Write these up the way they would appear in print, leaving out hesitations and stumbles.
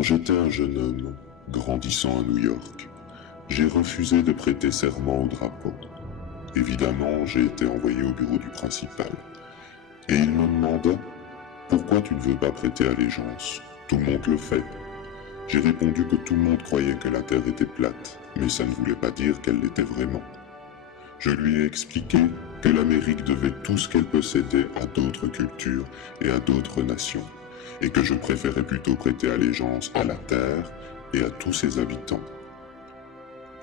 Quand j'étais un jeune homme, grandissant à New York, j'ai refusé de prêter serment au drapeau. Évidemment, j'ai été envoyé au bureau du principal. Et il me demanda « Pourquoi tu ne veux pas prêter allégeance? Tout le monde le fait. » J'ai répondu que tout le monde croyait que la Terre était plate, mais ça ne voulait pas dire qu'elle l'était vraiment. Je lui ai expliqué que l'Amérique devait tout ce qu'elle possédait à d'autres cultures et à d'autres nations, et que je préférais plutôt prêter allégeance à la Terre et à tous ses habitants.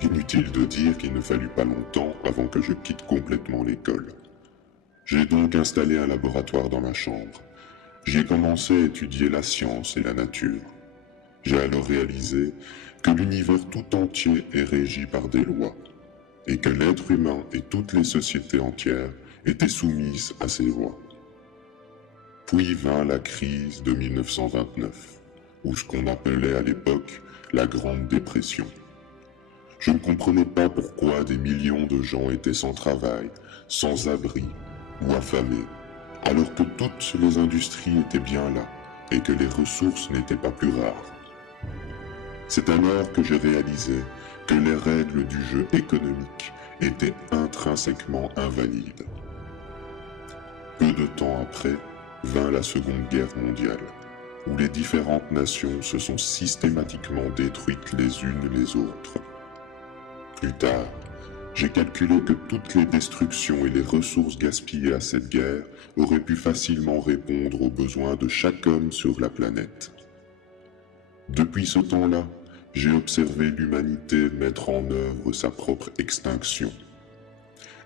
Inutile de dire qu'il ne fallut pas longtemps avant que je quitte complètement l'école. J'ai donc installé un laboratoire dans ma chambre. J'y ai commencé à étudier la science et la nature. J'ai alors réalisé que l'univers tout entier est régi par des lois, et que l'être humain et toutes les sociétés entières étaient soumises à ces lois. Puis vint la crise de 1929, ou ce qu'on appelait à l'époque la Grande Dépression. Je ne comprenais pas pourquoi des millions de gens étaient sans travail, sans abri ou affamés, alors que toutes les industries étaient bien là et que les ressources n'étaient pas plus rares. C'est alors que j'ai réalisé que les règles du jeu économique étaient intrinsèquement invalides. Peu de temps après, vint la Seconde Guerre mondiale, où les différentes nations se sont systématiquement détruites les unes les autres. Plus tard, j'ai calculé que toutes les destructions et les ressources gaspillées à cette guerre auraient pu facilement répondre aux besoins de chaque homme sur la planète. Depuis ce temps-là, j'ai observé l'humanité mettre en œuvre sa propre extinction.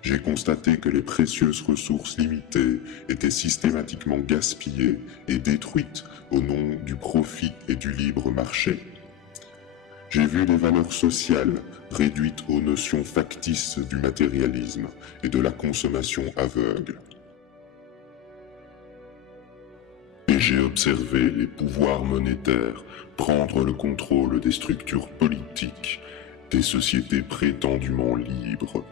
J'ai constaté que les précieuses ressources limitées étaient systématiquement gaspillées et détruites au nom du profit et du libre marché. J'ai vu les valeurs sociales réduites aux notions factices du matérialisme et de la consommation aveugle. Et j'ai observé les pouvoirs monétaires prendre le contrôle des structures politiques des sociétés prétendument libres.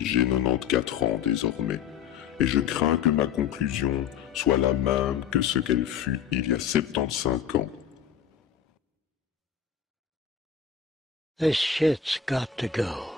J'ai 94 ans désormais, et je crains que ma conclusion soit la même que ce qu'elle fut il y a 75 ans. This shit's got to go.